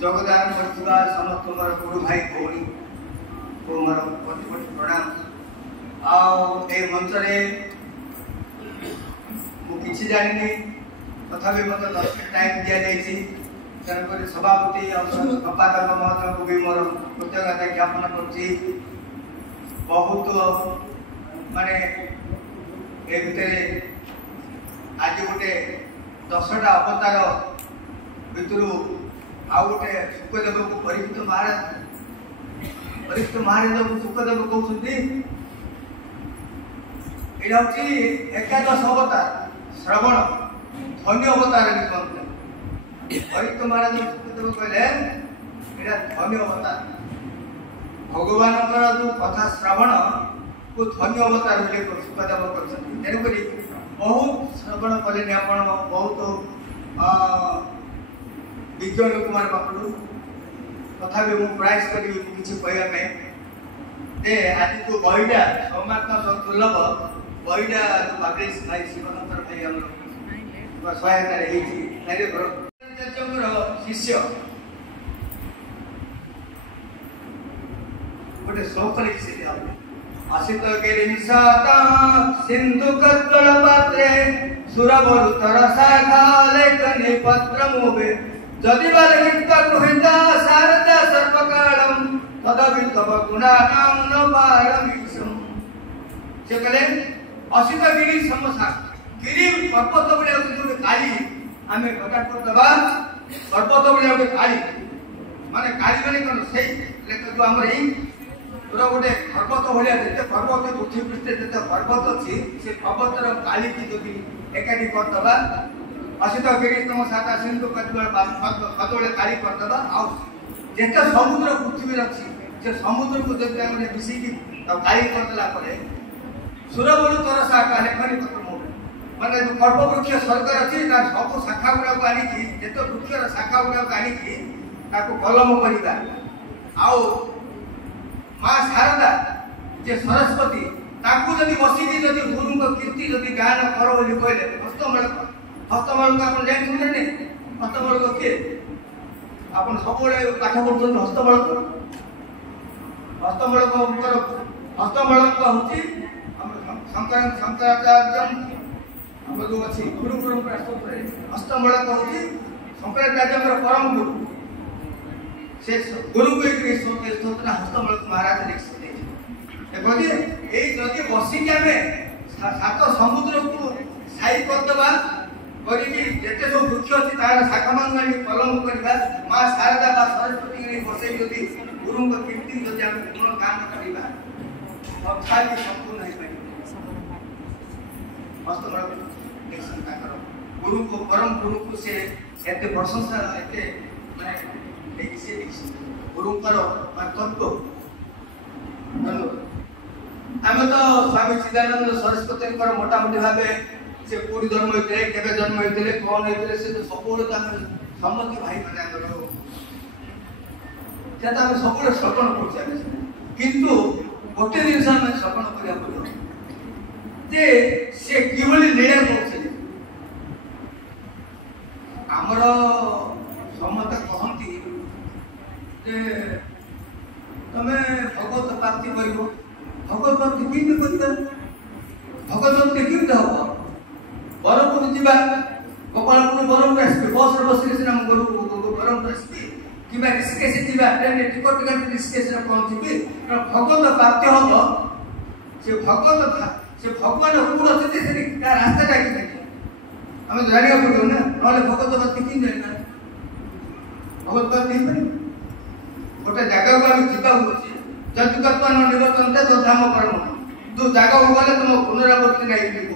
योगदान करथिबा समस्त मोर गुरु भाई भौणी को मोर कोटि कोटि प्रणाम। ए मंच रे मु किछि जानिनी तथापि मत 10 मिनिट टाइम दिया जाइछि। तेणुकर सभापति और संपादक महोदय को भी मोर कृतज्ञता ज्ञापन करछि। बहुत माने ए भितरे आज गोटे 10टा अवतार भितर आउ गोटे सुखदेव को परीक्षित महाराज को सुखदेव कहते यहाँ हूँ एकादश अवतार श्रवण धन्य अवतार परीक्षित महाराज सुखदेव कहले यहाँ धन्य अवतार भगवान जो कथा श्रवण को धन्य अवतार सुखदेव कर। तेणुक बहुत श्रवण कले आप बहुत विज्ञ लोक मान पाखु तथा मुझे प्रयास करी किसी कहवाई आज जो बहीटा समात्मा दुर्लभ बहीटा पब्लिश भाई शिवशंकर भाई आम सहायता शिष्य गोटे श्लोक लिखी असित गिरिशता सिंधु कद्दल पात्रे सुरबरुतर शाखा लेखनी पत्र मुवे जदि बालहित गृहीता शारदा सर्वकालम तदपि तव गुणानां न पारमीशम। से कहले असित गिरि समसा गिरि पर्वत बले जो काली आमे घटा कर दबा पर्वत बले जो काली माने कोन सही लेख जो हमर ई पूरा गोटे पर्वत भाया जिते पर्वत पृथ्वी पृष्ठ जिते पर्वत अच्छी से पर्वतर काली की जदि एकाठी करदबा असित गिरी तुम साता सिंधु कदले काली करदबा आते समुद्र पृथ्वी अच्छी से समुद्र को जब मिसिकी काली करदेला सुरबलु तर शाखा लेखनी पत्र माने जो कल्पवृक्ष स्वर्ग अच्छी सब शाखा गुड़ा आनिकी जिते वृक्षर शाखा गुड़ा आनिकी कलम करवा आउ माँ शारदा जे सरस्वती ताकू जदि बसिकी जदि गुरु को कीर्ति जदि गान करो बोली कहले हस्तमलक आपण जानते नहीं हस्तमलक किए आपण सब पाठ पढ़ुन हस्तमलक हस्तमलक हूँ शंकराचार्य हम जो अच्छी गुरु परंपरा हस्तमलक हूँ शंकराचार्य परम गुरु से गुरु को हस्तमलक महाराज लिखते जदि बसिक आम सात समुद्र को साई करदे जिते सब वृक्ष अच्छी तार शाखा मान कलम करवा माँ शारदा सरस्वती बसई जदि गुरु कीर्ति जदि आम गुण गान करवा तथापि संपूर्ण हस्तमलक गुरु को परम गुरु को से एत प्रशंसा गुरुंकर तत्व आम तो स्वामी चिदानंद सरस्वती मोटामोटी भाव से पूरी जन्म होते केवे जन्म होते कौन होते से तो सब समस्त भाई मैंने सब श्रवण कर किंतु गोटे जिन श्रवण करा से किभली लीला कर आमर समस्त कहती तमें भगवत प्राप्ति कर भगवत प्राप्ति किमती कर भगवत प्राप्ति किमती हम बरहपुर जा गोपालपुर बरहपुर आसपे बस बस बरहपुर आसपे कि ऋषिकेश ट्रेन टिकट काटी ऋषिकेश पहुंची भगवत प्राप्ति हम से भगवान कौन अच्छे रास्ता डाक आम जाना पड़ो ना ना भगवत प्राप्ति कि जाना भगवत प्राप्ति गोटे जगह को आम जाऊँगी जदुकत्व निवर्तन धाम कर्म जो जगह को गले तुम पुनरावृत्ति नहीं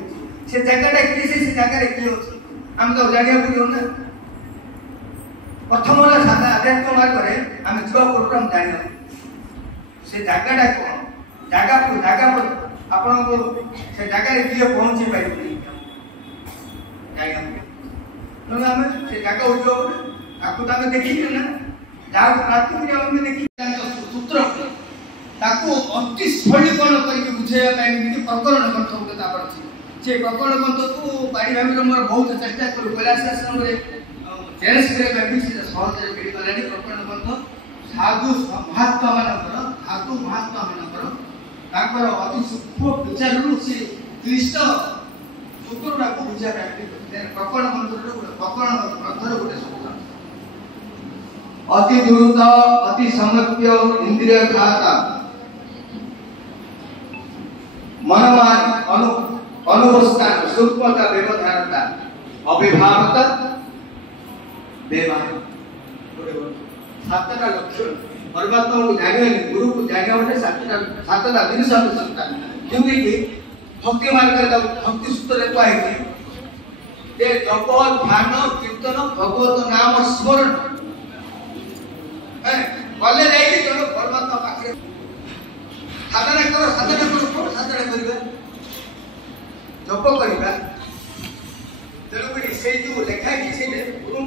से जगह किए से जगह किए अच्छे आम तो जाना पड़ो ना प्रथम साधा आध्यात्म मार्ग आम जा पूर्व आम जाना से जगह कौन जगह आपण से जगह किए पहुंची पार तेना आम से जगह आपको तो देखिए ना जहाँ प्राथमिक देखिए सूत्र अति स्थलीकरण करके बुझाइवाई प्रकरण ग्रंथ गोटे अच्छी से प्रकरण ग्रंथ को पाड़ी भाव मोर बहुत चेष्टा करूँ कैलाश आश्रम टेस्ट करबा भी से सहज रे मिल गलानी प्रकरण बंध साधु महात्मा मानकर ताकर अति सूक्ष्म विचार रु से क्लिष्ट सूत्रटा को विचार प्रकरण मंत्र प्रकरण ग्रंथर गोटे सूत्र अति द्रुत अति समप्य इंद्रिय घाता मनमानी अनुवस्थान सूक्ष्मता व्यवधानता अभिभावता व्यवहार सातटा लक्षण परमात्मा को जाने गुरु को जाने वाले सातटा जिनिस आवश्यकता क्योंकि भक्ति मार्ग भक्ति सूत्र तो है जे जप ध्यान कीर्तन भगवत नाम स्मरण है कले जाई तुम परमात्मा पाखे साधना करो कोन साधना करबा जप करबा तेणु करी से जो लेखा कि से गुरु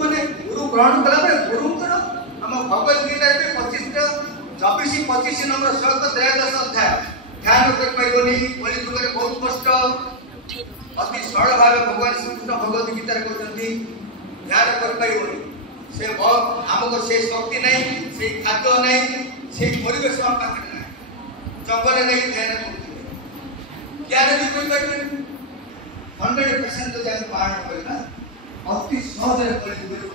माने गुरु ग्रहण कला बे गुरु कर हम भगवत गीता में 25 नंबर श्लोक 13 अध्याय ध्यान कर पाइबनी बोली जुगरे बहुत कष्ट अति सरल भाव भगवान श्री कृष्ण भगवत गीता रे कहते ध्यान कर पाइबनी से हमको से शक्ति नहीं से खाद्य नहीं से परिवेश हम पाखे नहीं जंगल नहीं ध्यान करते ज्ञान भी कोई पाइबनी 100% तो जान पारण करना अति सहज रे बोली जुगरे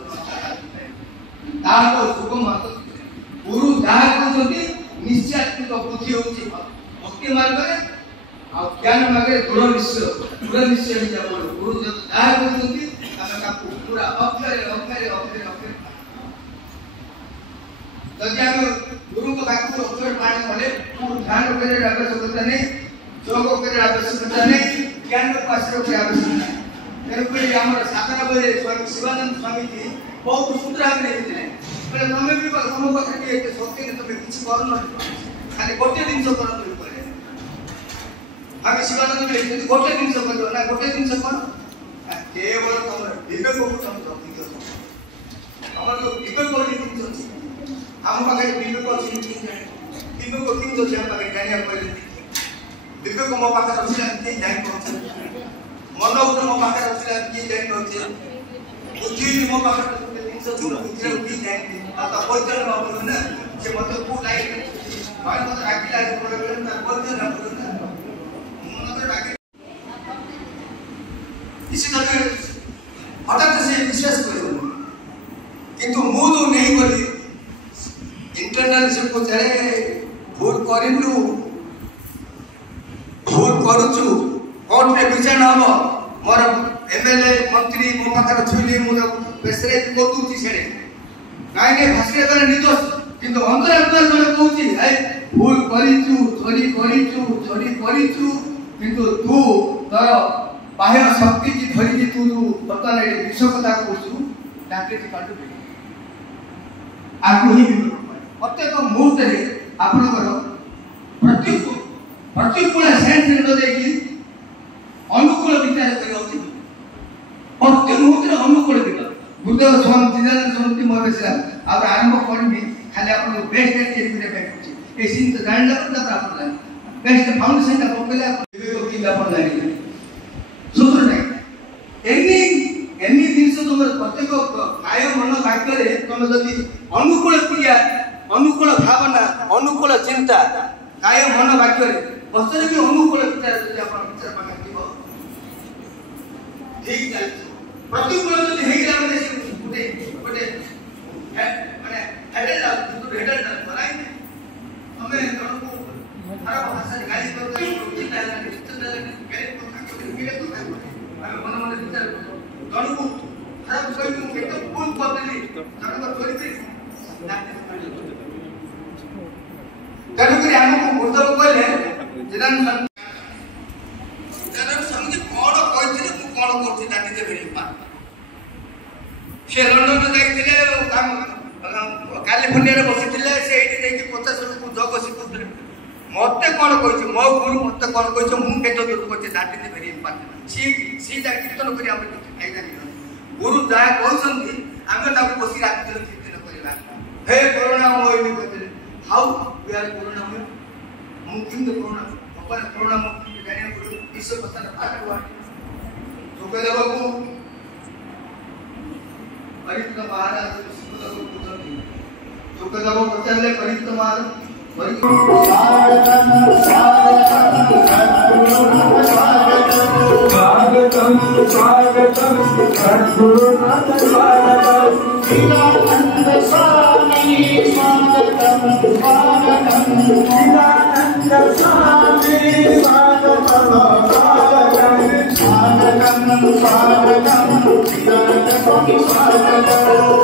ताको सुगम हाथ गुरु जहाँ कहते निश्चयात्मक बुद्धि होची भक्ति मार्ग रे आ ज्ञान मार्ग रे दृढ़ निश्चय ही जा बोल गुरु जहाँ कहते तमे ताको पूरा अक्षरे जदि हम गुरु को बाकी अक्षर पाने वाले पूर्ण ध्यान करे आवश्यकता नहीं योग करे आवश्यकता नहीं ज्ञान को आश्रय करे आवश्यकता नहीं तेरे हमर साधना बले स्वामी शिवानंद स्वामी जी बहुत सूत्र हमने दिले पहले तमे भी हम पाखे के शक्ति ने तमे किछ करन खाली गोटे दिन से करन करे हम शिवानंद में लिखते गोटे दिन से कर ना गोटे दिन से कर केवल तमर विवेक को तुम रखी दो हमर जो विवेक को लिखि अछि हम पाखे विवेक को चिन्ह जाने विवेक को किन जो हम पाखे जानिया पहिले विवेक मो पाखे रखिला के जानि पहुंचे मन उठ मो पाखे रखिला के जानि पहुंचे बुद्धि मो पाखे जिनस जुड़ बुद्धि उठी जानि आता कोइतर न बोल ना से मत को लाइक भाई मत राखिला जे बोले ना कोइतर न बोल ना मन राखि इसी तरह हठात से विश्वास करो किंतु मु तो नहीं बोली इंटरनल से को जाए भूल करिलु भूल करूछु कोर्ट रे विचार हबो मोर एमएलए मंत्री मो पाखर छुली मु पेसरे को दूची छेड़े काहे के भाषण करे निर्दोष किंतु अंतरात्मा जने कहूची है भूल करिछु चोरी करिछु किंतु तू तर बाह्य शक्ति की धरी की तू बता रे विश्व कथा कहूछु डाके ti काटू आकु ही प्रत्येक मुहूर्त रे आपनकर प्रतिकूल सेंस न देखि अनुकूल विचार करियो उचित प्रत्येक मुहूर्त रे अनुकूल विचार गुरुदेव स्वामी चिदानंद स्वामी मोर बेसला अब आरंभ करबी खाली आपन बेस्ट एक्टिविटी रे बैठ ए सीन तो जानला पर आपन लाइन बेस्ट फाउंडेशन का पकले विवेक की आपन लाइन सूत्र नहीं एनी जिनस तुम प्रत्येक काय मन वाक्य रे तुम जदि अनुकूल क्रिया अनुकूल भावना अनुकूल चिंता काय मन वाक्य रे बसरे भी अनुकूल विचार जदि आपन विचार पाके दिबो ठीक चल प्रतिकूल जदि हेइ ला माने गोटे माने हेडर बनाई हमें जनको हर भाषा गाली करते चिंता है करे को हम मन मन विचार जनको खराब कोई को केते भूल करदेली जनको चोरी करी तेणु करी हमको गुरुदेव कहले जिदान समझे कौन कहते मु कौन करछि दादी जे भेरी पा से लंडन में जाइथिले काम कैलिफोर्निया रे बसिथिले से एठी जाई 50 लोक जग सिखुथिले मते कौन कहछि मो गुरु मते कौन कहछि मु केतो दूर कहछि दादी जे भेरी पा सी जा कीर्तन करी हम गुरु जा कहछन्ती आमे ताको बसी रात दिन कीर्तन करिबा हे करुणा मोहिनी कहथिले हाउ वी आर करुणा मोहिनी मु किंद करुणा भगवान करुणा मोहिनी जाने गुरु विश्व पता पाठ हुआ जो कहले बाबू परित्र महाराज सुखदेव पूछती सुखदेव पचारे परित्र महाराज स्वागतम स्वागतम सद्गुरुनाथ स्वागतम चिदानंद स्वामी स्वागतम स्वागतम चिदानंद स्वामी स्वागतम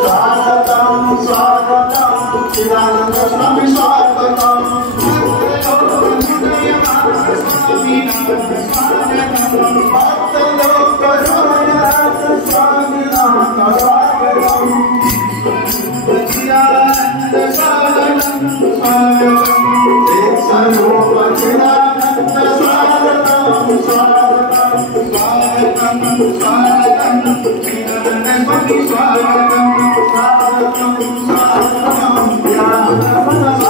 स्वागतम स्वागतम चिदानंद स्वामी स्वागतम स्वागतम चिदानंद स्वामी स्वागतम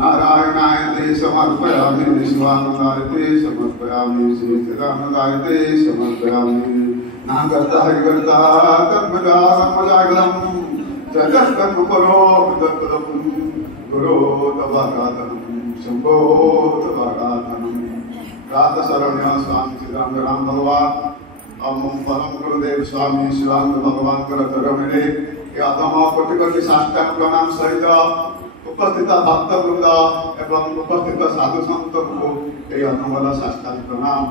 नारायणाय समर्पयामि विश्वानंदाय समर्पयामि श्रीरामदाय समर्पयामि नागर्ता हरिगर्ता कर्मजा कर्मजागरम जगत्कर्म करो जगत्कर्म गुरो तवाराधनम शंभो तवाराधनम रात शरण्य स्वामी श्रीराम राम भगवान अम परम गुरुदेव स्वामी श्रीराम भगवान कर चरणरे यादम कोटि कोटि साष्टांग प्रणाम सहित उपस्थित भक्त वृंद एवं उपस्थित साधु संत को यही अधमर साष्टांग प्रणाम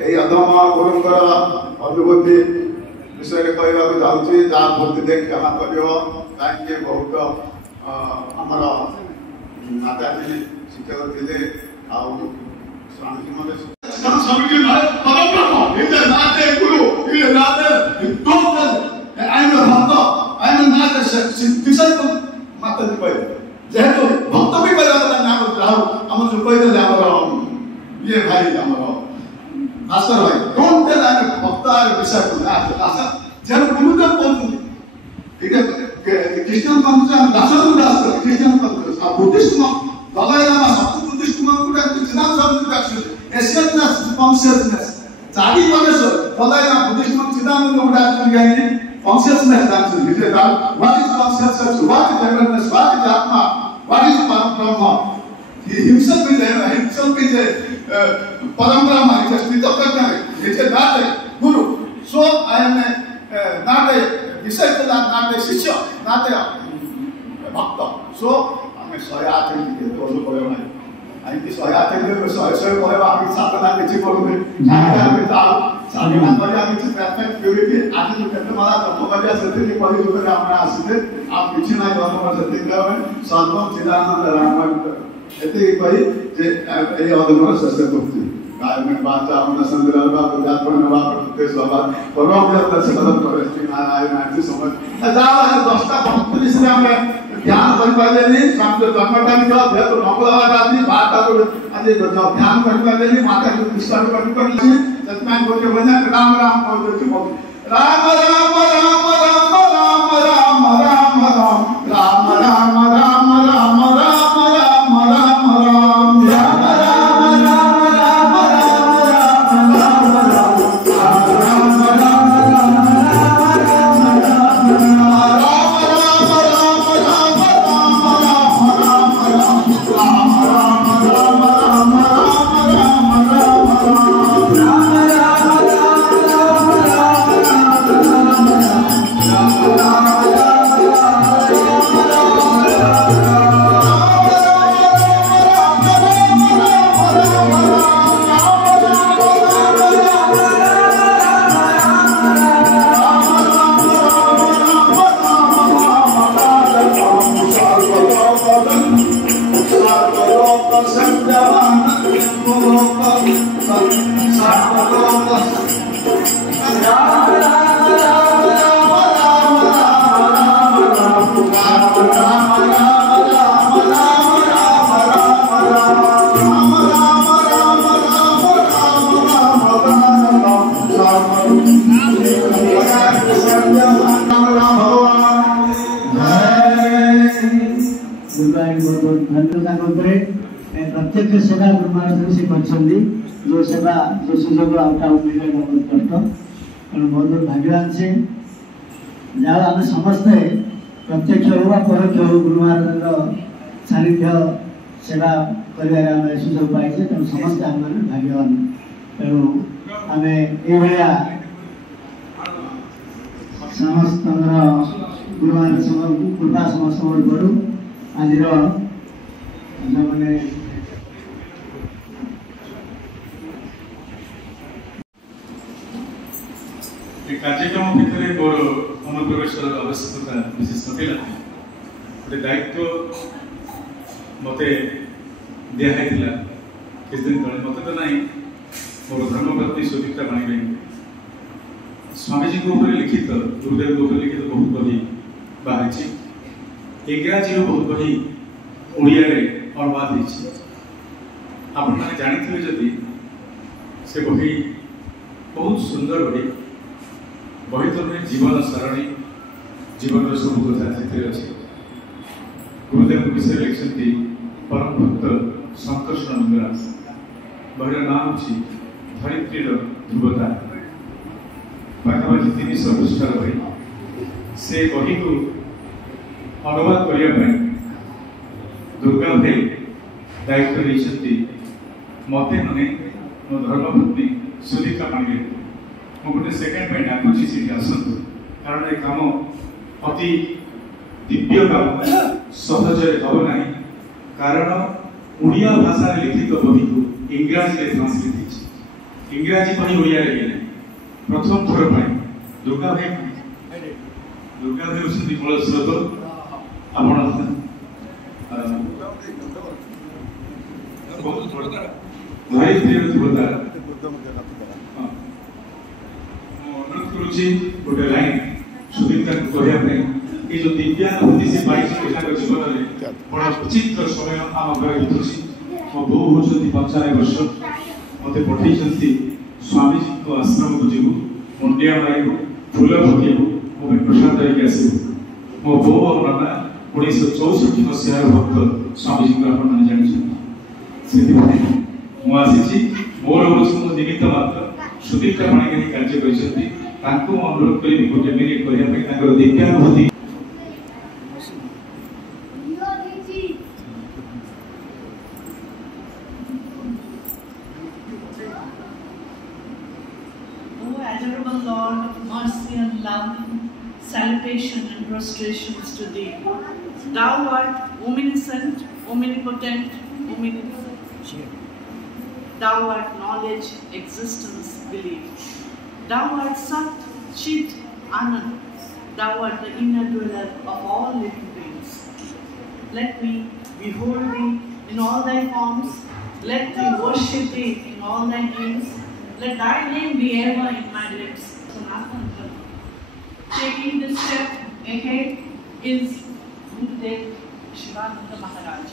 यही अधम गुरुंकर अनुभूति विषय कहवा जाऊँगी जहाँ भूति देख क्षमा कर बहुत आमर माताजी शिक्षक थे स्वामी माताजी कह जेहेतु भक्त भी कहम जो कहीदे ये भाई भास्कर भाई कौन भक्त विषय जेहेतु गुरुदेव कहते क्रिश्चियन पंथ दास क्रिश्चियन पंथ बुद्धिस्ट दलाई लामा सब बुद्धिस्ट एशियननेस कॉन्शियसनेस जाति परमेश्वर Dalai Lama Buddhist Chidanand consciousness that's it. What is consciousness? What is awareness? What is Atma? What is Parabrahma? He himself is a Parabrahma. He is a Spitokatna. He is not a Guru. So I am not a disciple, not a Shishya, not a Bhakta. So I am a Swayati. I am a Swayati. I am a Swayati. सानी मानवारी आगे से perfect purity आगे जो कहते माला तत्ववादी सत्य की पढ़ी होकर आपने आसिते आप पीछे ना जाओ तो सत्य क्या है साधुओं चिदानंद रामन ऐसे ही भाई जे ये अधमर सत्य भक्ति काय में बात आपने संदर्भ बात जात पर नवा करते सवाल परम जब से मदद करे श्री नारायण आदि समझ जावा है दोस्ता भक्त इसलिए हमें ध्यान कर पाले नहीं समझो धर्मटा भी जाओ तो नकलवा आदमी बात को आज ध्यान कर पाले नहीं माता को विश्वास कर सत्यमान बोलते बना राम राम बोलते राम राम राम राम राम राम राम राम राम राम राम राम राम राम राम राम राम उपरे प्रत्यक्ष सेवा गुरुमहाराज से करछन्दी जो सेवा जो सुजोग आउट मिले बहुत कष्ट तेणु बहुत भाग्यवान से जहाँ आम समस्ते प्रत्यक्ष हो परोक्ष हो गुरु महाराज सानिध्य सेवा कर सुजोग पाई तेणु समस्ते आम मैंने भाग्यवान तेणु आम ये समस्त गुरु महाराज कृपा समस्त करूँ आज मैंने कार्यक्रम भितर मोर अनुप्रवेश आवश्यकता विशेष ना गोटे दायित्व मत दिखाई किस दिन तले मत तो ना मोर धर्मपत्नी सुदीप्ता पाणिग्राही स्वामीजी लिखित गुरुदेव लिखित बहुत बही बाहरी इंग्राजी बहुत बही ओडिया अनुवाद आपण मैंने जानी जदि से बही बहुत सुंदर बही तो नुहे जीवन सरणी जीवन सब कथा अच्छे गुरुदेव विषय लिखते परम भक्त संकर्षण मंगराज बहीर नाम हूँ धरित्री ध्रुवता पाखापाखि 300 पृष्ठार बही से बही को अनुवाद करने दुर्गा भाई दायित्व नहीं मत नुहे मो धर्मपत्नी सुदीप्ता पाणिग्राही गोटे सेकेंड में डाकुची से आसतु कारण ये कम अति दिव्य काम सहज हम ना कारण ओडिया भाषा लिखित बही को इंग्राजी ट्रांसलेट इंग्राजी बही ओडिया प्रथम थर पर दुर्गा भाई होती मूल स्रोत गोटे लाइन सुदीप्ता कहने ये जो दिव्यानुभूति से पाई जीवन में बड़ा विचित्र समय आम घर बीतुची मो बो होती 95 वर्ष मत पठे स्वामीजी को आश्रम को जीव मुंडिया मारे फूल पकेब मुझे प्रसाद धरिक आसबू मो बो और नाना 1964 मसीहार भक्त स्वामीजी को आपने जानते मुझे मोर हूँ निमित्त मात्र सुदीप्ता पाणिग्राही कार्य कर अनुरोध करी गोटे मिनिट करने दिव्यानुभूति Adorable Lord of mercy and love, salutation and prostrations to Thee. Thou art omniscient, omnipotent, omnipotent. Thou art knowledge, existence, belief. Thou art Sat, Chit, Anand. Thou art the inner dweller of all living beings. Let me behold Thee in all Thy forms. Let me worship Thee in all Thy names. Let Thy name be ever in my lips. Taking the step ahead is Gurudev Shivananda Maharaj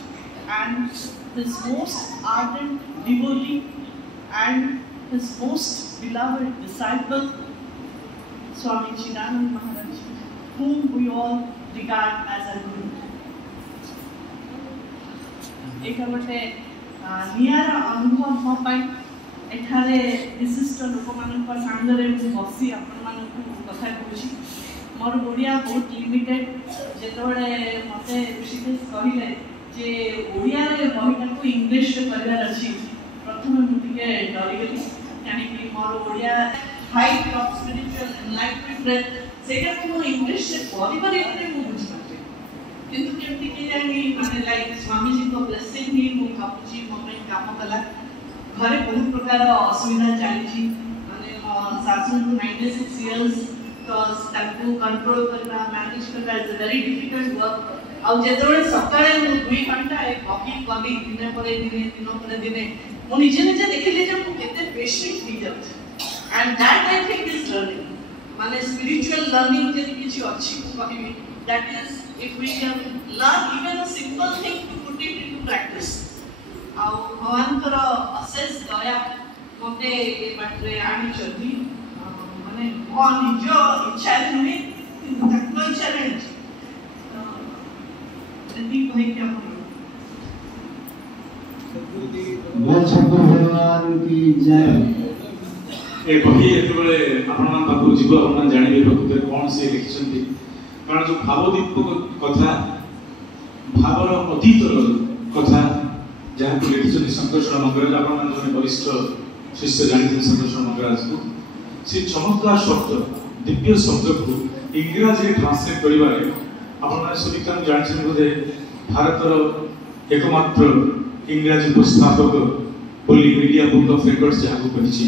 and his most ardent devotee and his most beloved disciple, Swami Chidanand Maharaj, whom we all regard as a guru. एक गोटे नियारा अनुभव मो पाई एठारे विशिष्ट लोक मान सांगे बसी आपण कथा कहूँ मोर ओडिया बहुत लिमिटेड जिते मत ऋषिकेश कहले जे ओडिया बहीटा को इंग्लीश करार अच्छी प्रथम मुझे डरीगली कहीं मोर Odia height of spiritual enlightenment सेटा को इंग्लीश से पढ़ी बुझी किंतु केमती के जानी माने लाइक स्वामी जी को ब्लेसिंग ही मु भाबुची मो पे काम कला घरे बहुत प्रकार असुविधा चली माने सासू 96 इयर्स तो ताकू कंट्रोल करना मैनेज करना is a very difficult work आ जेतोळे सकाळे 2 घंटा एक कॉफी कली दिन पर दिन मु निजे निजे देखिले जे मु केते पेशेंट हो जात and that I think is learning माने स्पिरिचुअल लर्निंग जे किछि अछि कहबी that is if we can learn even a simple thing to put it into practice. Our Bhavantar assess daya mote e patre ani choti mane mo nijo ichha nui kintu takko ichha nahi eti bhai kya bolu की जय। ए बही एतबेले आपन पाखु जीव आपन जानिबे प्रकृति कोन से लिखिसंती कारण जो भावदीपक कथा भावर अतीतर कथा जहाँ को लिखिसंती शंकर मंगराज आपन जने वरिष्ठ शिष्य जानिते शंकर मंगराज को से चमत्कार शब्द दिव्य शब्द को इंग्रजी ट्रांसलेट करिबारे आपन सभी काम जानिछन बोधे भारतर एकमात्र इंग्रजी उपस्थापक बोली मीडिया बुक ऑफ रिकॉर्ड्स जहाँ को कहिछि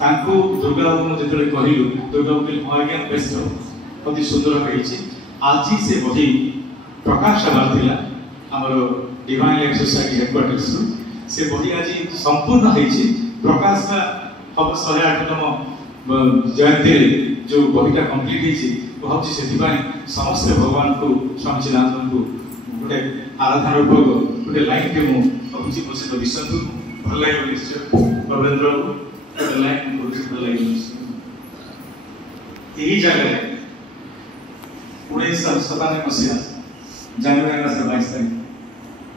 तांको दुर्गा बाबू जेतले कहिलु दुर्गा बाबू के मॉर्गन बेस्ट अति सुंदर कहिछि आज से बही प्रकाश हबार थिला हमर डिवाइन लाइफ सोसाइटी हेडक्वार्टर्स से बही आज संपूर्ण होइछि प्रकाश हम 108तम जयंती जो बहीटा कंप्लीट होइछि भावछि सेति समस्त भगवान को स्वामी चिदानंद को गोटे आराधना रूपक गोटे लाइन के मु भावछि बसे दिसंतु भल लागो निश्चय रविंद्र गोटे लाइन बहुत भल लागो यही जगह 1997 मसीहा जनवरी मास 22 तारीख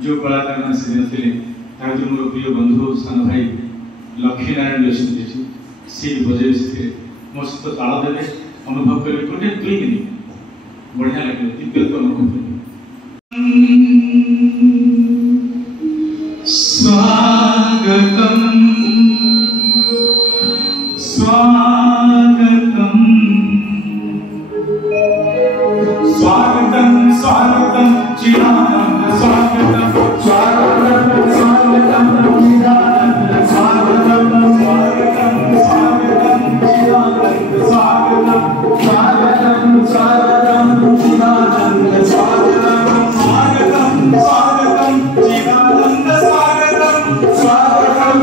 जो कलाकार मैंने से दिन थे ताकि मोर प्रिय बंधु सान भाई लक्ष्मी नारायण जोशी सी बजे से मो सहित ताल देवे अनुभव कर गोटे 2 मिनिट बढ़िया लगे दिव्य अनुभव कर स्वागतम स्वागतम स्वागतम स्वागतम चिदानंद स्वागतम स्वागतम स्वागतम चिदानंद स्वागतम स्वागतम स्वागतम चिदानंद स्वागतम स्वागतम स्वागतम चिदानंद स्वागतम स्वागतम स्वागतम चिदानंद स्वागतम स्वागतम स्वागतम चिदानंद स्वागतम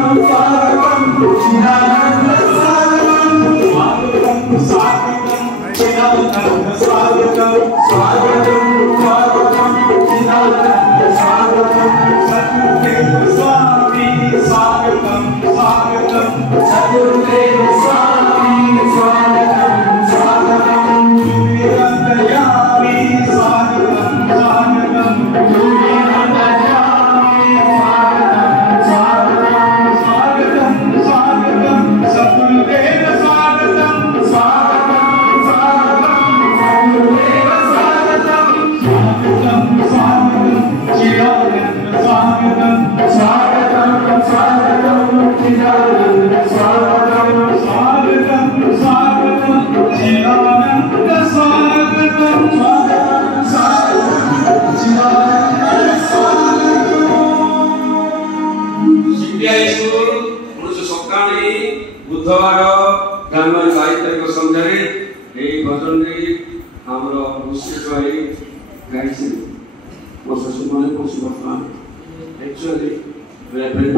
स्वागतम स्वागतम चिदानंद स्वागतम स्वागतम स्वागतम चिदानंद स्वागतम सद्गुरुदेव स्वामी स्वागतम स्वागतम सद्गुरुदेव स्वामी स्वागतम स्वागतम गुरुदेवयामी स्वागतम स्वागतम गुरुदेवयामी स्वागतम स्वागतम स्वागतम स्वागतम सद्गुरुदेव स्वागतम स्वागतम स्वागतम सद्गुरुदेव स्वागतम स्वागतम स्वागतम चिदानंद स्वागतम स्वागतम स्वागतम चिदानंद स्वागतम स्वागतम स्वागतम चिदानंद स्वागतम स्वागतम स्वागतम चिदानंद स्वागतम शिक्षा स्कूल पुरुष सकाळी बुधवार जनवरी 22 तारिख संध्यारे এই ভজনটি আমরা বিশেষ ভাবে গাইছি প্রশাসন মানে পশু বর্তমান एक्चुअली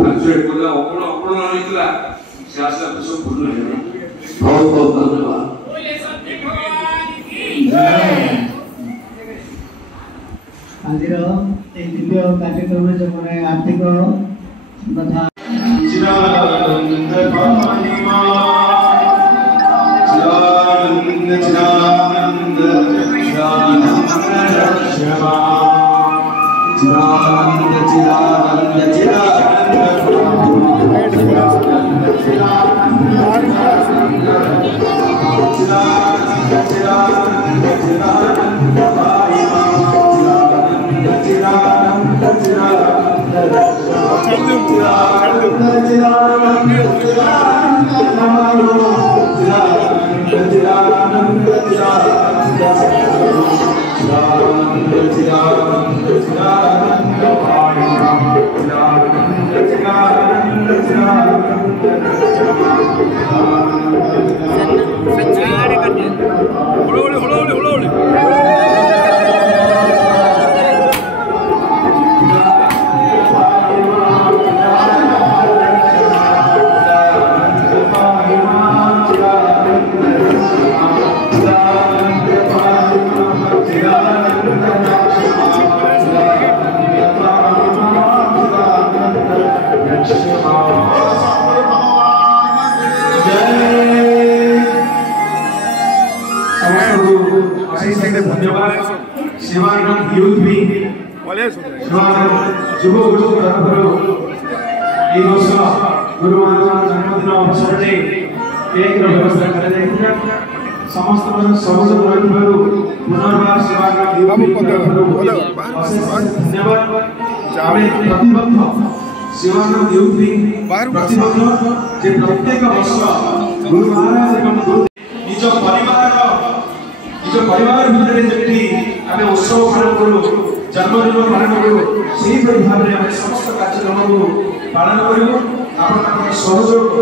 ভার্চুয়াল করে অপন অপন হইতলা সে আসলে সম্পূর্ণ হয়ে গেল बहुत बहुत धन्यवाद बोले सत्य भगवान की जय आजिर एक दिव्य कार्यक्रम जो माने आर्थिक तथा चिदानंद पानिमा चिदानंद चिदानंद चिदानंद रक्षमा चिदानंद चिदानंद सेवारत यूथ भी सेवारत युवा गोष्ठी तरफ ए वर्ष गुरु महाराज जन्मदिन अवसर में केक व्यवस्था कर समस्त सहयोग रही पुनर्बार सेवा धन्यवाद प्रतिबद्ध सेवा प्रतिबद्ध प्रत्येक वर्ष गुरु महाराज निज परिवार भितर जमी आम उत्सव पालन करूँ जन्मदिन पालन करूँ से भाव में समस्त कार्यक्रम को पालन करूँ आप सहयोग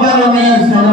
परमेश्वर